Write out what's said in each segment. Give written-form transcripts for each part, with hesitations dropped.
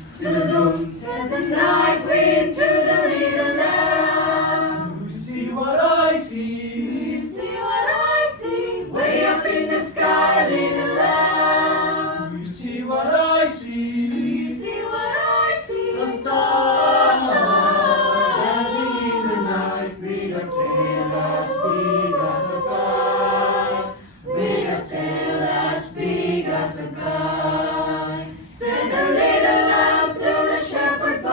Send the night wind to the little lamb. Do you see what I Do see? you see what I see? Way up in the sky, little lamb. Do you see what I Do see? you see what I see? A star dancing in the night with a tail as big as a kite. With a tail as big as a kite. Send a little lamb to the shepherd boy.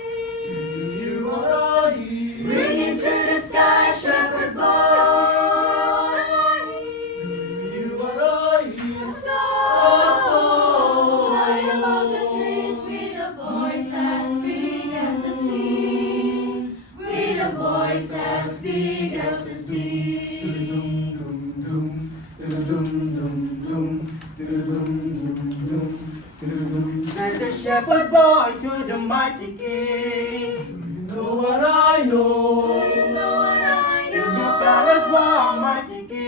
Do you hear what I hear? Ringing through the sky, shepherd boy. Do you hear what I hear? A A song song high above the trees with a voice as big as the sea. With a voice as big as the sea. Send the shepherd boy to the mighty king. You know what I know? Do you know what I You know? got us one mighty king.